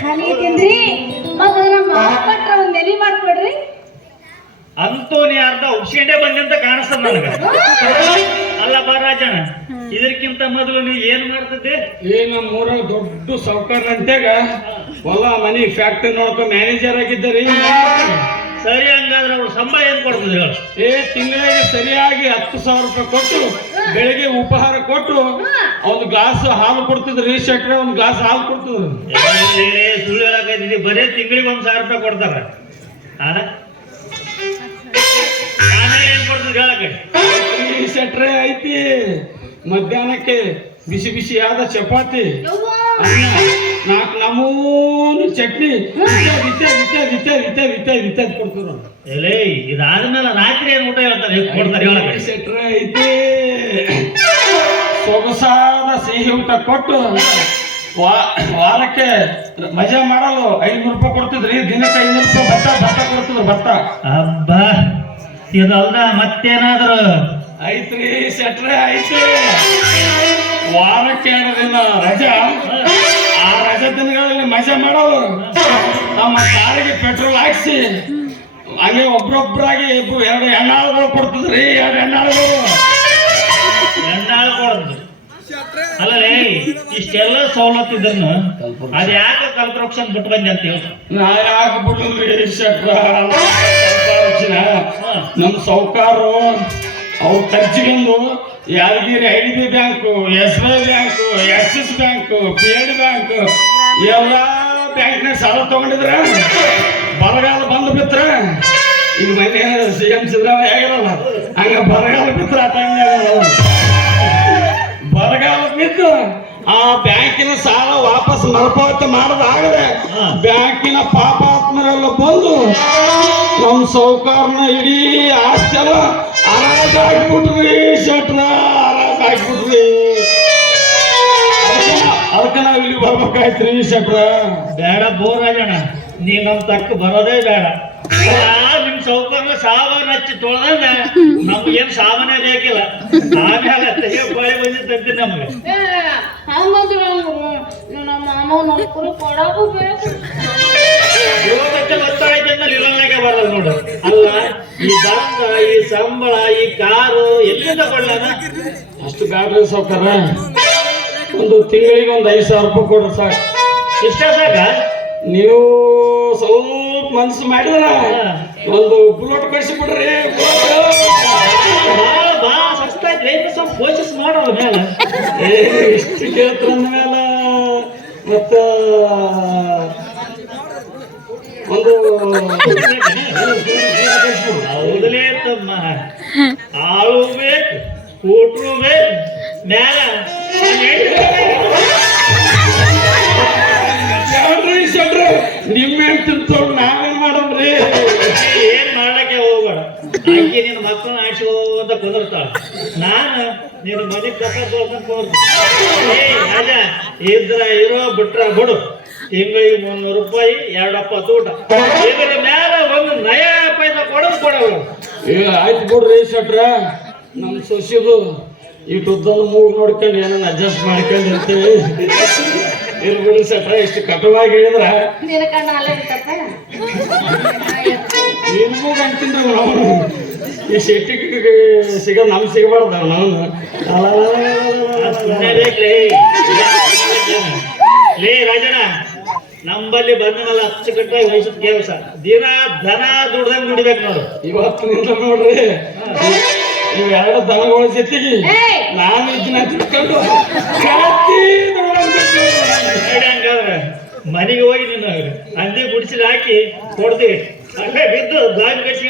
ಖಾಲಿ ಐತೇನ್ರಿ ಮತ್ತ ನಮ್ಮ ಮಾಸ್ತರ್ ಒಂದ್ ನೆಲಿ ಮಾಡ್ಕೊಡ್ರಿ ಅಂತೂ ನೀ ಅರ್ಧ ಉಪ್ಸ್ಕೊಂಡೇ ಬಂದಂತ ಕಾಣಿಸ್ತದ ನನಗ ಅಲ್ಲ ಬಾ ರಾಜಣ್ಣ ಇದಕ್ಕಿಂತ ಮೊದಲು ನೀ ಏನ್ ಮಾಡ್ತಿದ್ದೆ ನಮ್ಮ ಊರಾಗ ದೊಡ್ಡ ಸಾವುಕಾರ ಅಂತ್ಯಾಗ ಹೊಲ ಮನಿ ಫ್ಯಾಕ್ಟ್ರಿ ನೋಡ್ಕೊ ಮ್ಯಾನೇಜರ್ ಆಗಿದ್ದರಿ ಸರಿ ಹಂಗಾದ್ರೆ ಅವ್ರು ಸಂಬಳ ಏನ್ ಕೊಡ್ತದೆ ಹೇಳು ತಿಂಗಳಿಗೆ ಸರಿಯಾಗಿ 10,000 ರೂಪಾಯಿ ಕೊಟ್ಟು ಬೆಳಿಗ್ಗೆ ಉಪಹಾರ ಕೊಟ್ಟು ಒಂದು ಗ್ಲಾಸ್ ಹಾಲು ಕೊಡ್ತಿದ್ರಿ ಶೆಟ್ರೆ ಒಂದು ಗ್ಲಾಸ್ ಹಾಲು ಕೊಡ್ತಿದ್ರು ಸುಳ್ಳು ಹೇಳಕೈತಿ ಬರೀ ತಿಂಗಳಿಗೆ 1,000 ರೂಪಾಯಿ ಕೊಡ್ತಾರ ಆಮೇಲೆ ಏನ್ ಕೊಡ್ತಿದ್ರು ಹೇಳಕೈ ಶೆಟ್ರೆ ಐತಿ ಮಧ್ಯಾಹ್ನಕ್ಕೆ ಬಿಸಿ ಬಿಸಿ ಆದ ಚಪಾತಿ ಅನ್ನ 4 ನಮೂನಿ ಚಟ್ನಿ ಕೊಡ್ತಿದ್ರು ಎಲೇ ಇದಾದ್ಮೇಲೆ ರಾತ್ರಿ ಏನ್ ಊಟ ಹೇಳ್ತಾರೆ ಕೊಡ್ತಾರೆ ಹೇಳಕೈ ಶೆಟ್ರೆ ಐತಿ ಸೊಗಸಾದ ಸಿಹಿ ಊಟ ಕೊಟ್ಟು ವಾರಕ್ಕೆ ಮಜಾ ಮಾಡಲು 500 ರೂಪಾಯಿ ಕೊಡ್ತಿದ್ರಿ ದಿನಕ್ಕೆ 500 ರೂಪಾಯಿ ಭತ್ತ ಕೊಡ್ತಿದ್ರು ಭತ್ತ ಹಬ್ಬ ಇದಲ್ದ ಮತ್ತೇನಾದ್ರು ಐತ್ರಿ ಶೆಟ್ರೆ ಐತಿ ವಾರಕ್ಕೆ 2 ದಿನ ರಜಾ ಆ ರಜಾ ದಿನಗಳಲ್ಲಿ ಮಜಾ ಮಾಡಲು ನಮ್ಮ ಕಾರಿಗೆ ಪೆಟ್ರೋಲ್ ಹಾಕ್ಸಿ ಹಂಗೆ ಒಬ್ರೊಬ್ರಾಗಿ 2 ಹೆಣ್ಣಾಳುಗಳು ಕೊಡ್ತಿದ್ರಿ 2 ಹೆಣ್ಣಾಳುಗಳು ಕೊಡ್ದು ಅಲ್ಲೇ ಇಷ್ಟೆಲ್ಲ ಸವಲತ್ತು ಇದ್ರನು ಅದ್ ಯಾಕೆ ಕಲ್ಪವೃಕ್ಷ ಬಿಟ್ಟು ಬಂದೆ ಅಂತ ಹೇಳಿ ನಾ ಯಾಕೆ ಬಿಡ್ರಿ ಶೆಟ್ರ ನಮ್ಮ ಸಾವುಕಾರರು ಅವ್ರು ಖರ್ಚಿಗೆಂದು Yadgir IDB bank SBI bank Axis bank PNB bank ಎಲ್ಲ ಬ್ಯಾಂಕ್ನಾಗ ಸಾಲ ತಗೊಂಡಿದ್ರ ಬರಗಾಲ ಬಂದು ಬಿತ್ರ ಈಗ ಮನೆ CM ಸಿದ್ದರಾಮಯ್ಯ ಆಗಿರಲ್ಲ ಹಂಗ ಬರಗಾಲ ಬಿತ್ರ ಬರಗಾಲ ಬಿದ್ದು ಆ ಬ್ಯಾಂಕಿನ ಸಾಲ ವಾಪಸ್ ಮರುಪಾವತಿ ಮಾಡೋದಾಗದೆ ಬ್ಯಾಂಕಿನ ಪಾಪಾತ್ಮರೆಲ್ಲ ಬಂದು ನಮ್ಮ ಸಾವುಕಾರನ ಇಡೀ ಆಸ್ತಿಯೆಲ್ಲ ಹರಾಜಾಗ್ಬಿಟ್ರಿ ಶೆಟ್ರ ಹರಾಜಾಗ್ಬಿಟ್ರಿ ಅದಕ್ಕೆ ನಾವ್ ಇಲ್ಲಿ ಬರ್ಬೇಕಾಯ್ತ್ರಿ ಶೆಟ್ರ ಬೇಡ ಬೋರ್ ಆಗೋಣ ನೀ ನಮ್ ತಕ್ಕ ಬರೋದೇ ಬೇಡ ನಿಮ್ ಸಾವುಕಾರನ ಸಾವನ್ನ ಹಚ್ಚಿ ತೊಳೆದ ನಮ್ಗೇನ್ ಸಾವನೇ ಬೇಕಿಲ್ಲ ಆಮೇಲೆ ತೆಗೆ ಬಾಯಿ ಬಂದಿತ್ತಂತೆ ನಮ್ಗೆ ಹಂಗಂದ್ರೆ ನಮ್ಮ ಮಾಮ ನೋಡ್ಕೊಂಡು ಕೊಡೋದು ಬೇಕು ಇಲ್ಲೇ ಬರೋದು ನೋಡು ಅಲ್ಲ ಈ ದಂಡ ಈ ಸಂಬಳ ಈ ಕಾರು ಎಲ್ಲಿಂದ ಕೊಡ್ಲಾನ ಅಷ್ಟು ಗಾಡ್ರಿ ಸಾವುಕಾರ ಒಂದು ತಿಂಗಳಿಗೆ 5,000 ರೂಪಾಯಿ ಕೊಡ್ರಿ ಸಾಕು ಇಷ್ಟ ಸಾಕ ನೀವು ಸ್ವಲ್ಪ ಮನ್ಸು ಮಾಡಿದ್ರ ಒಂದು ಬುಲೆಟ್ ಕಳಿಸಿ ಬಿಡ್ರಿ ಬಾ ಸಸ್ತಾಯ್ತು ಸ್ವಲ್ಪ ಕೋಚಿಸ್ ಮಾಡೋದು ಮೇಲೆ ಇಷ್ಟು ಕೇಳ್ತಾರ ಮೇಲೆ ಮತ್ತ ಒಂದು ಹೌದಲೇ ತಮ್ಮ ಆಳು ಬೇಕು ಸ್ಕೂಟ್ರು ಬೇಕು ಮ್ಯಾಲ ನಿಮ್ಮೆ ತಿಂತೋಳು ನಾವೇನ್ ಮಾಡಮ್ರಿ ಏನ್ ಮಾಡ್ಲಕ್ಕೆ ಹೋಗ್ಬೇಡ ಆಕೆ ನಿನ್ನ ಮಕ್ಕಳನ್ನ ಆಡ್ಸ್ಕೊಂತ ಕುದುರ್ತಾಳ ನಾನು ನಿನ್ನ ಮನೆ ಕಸ ತೋರ್ಕೊಂಡ್ ರಾಜ ಇದ್ರ ಇರೋ ಬಿಟ್ರ ಬಿಡು ತಿಂಗಳಿಗೆ 300 ರೂಪಾಯಿ 2 ಊಟ ಇದ್ರ ಮ್ಯಾಲ ಒಂದು ನಯ ಪೈಸ ಕೊಡೋದು ಆಯ್ತು ಬಿಡ್ರಿ ಶೆಟ್ರ ನಮ್ ಸೊಸಿದು ಇಟ್ಟುದ್ದನ್ನು ಮೂಗ್ ನೋಡ್ಕೊಂಡು ಏನನ್ನ ಅಡ್ಜಸ್ಟ್ ಮಾಡ್ಕೊಂಡು ಇರ್ತೀವಿ ಇರ್ ಬಿಡಿ ಶೆಟ್ರ ಇಷ್ಟು ಕಟುವಾಗಿ ಹೇಳಿದ್ರ ನಿಮ್ಗೂ ಅಂತಿದ್ರು ನಾವು ಈ ಶೆಟ್ಟಿಗೆ ಸಿಗೋದು ನಮ್ಗೆ ಸಿಗಬಾರ್ದ ನಾವು ಲೇ ರಾಜನ ನಂಬಲ್ಲಿ ಬಂದನಲ್ಲ ಅಚ್ಚುಕಟ್ಟಾಗಿ ವಯಸ್ಸು ಕೆಲಸ ದಿನ ದನ ದುಡ್ದಂಗ್ ದುಡಿಬೇಕು ನೋಡು ಇವತ್ತಿನಿಂದ ನೋಡ್ರಿ ನೀವು 2 ದನಗಳ ಜೊತೆಗೆ ನಾನು ಇದನ್ನ ತಿಳ್ಕೊಂಡು ಹಂಗಾದ್ರೆ ಮನೆಗೆ ಹೋಗಿ ನಿನ್ನ ಹಂದಿ ಗುಡಿಸಿಲ್ ಹಾಕಿ ಕೊಡ್ತೀವಿ ಅಲ್ಲೇ ಬಿದ್ದು ಬ್ಲಾಕ್ ಕಟ್ಸಿ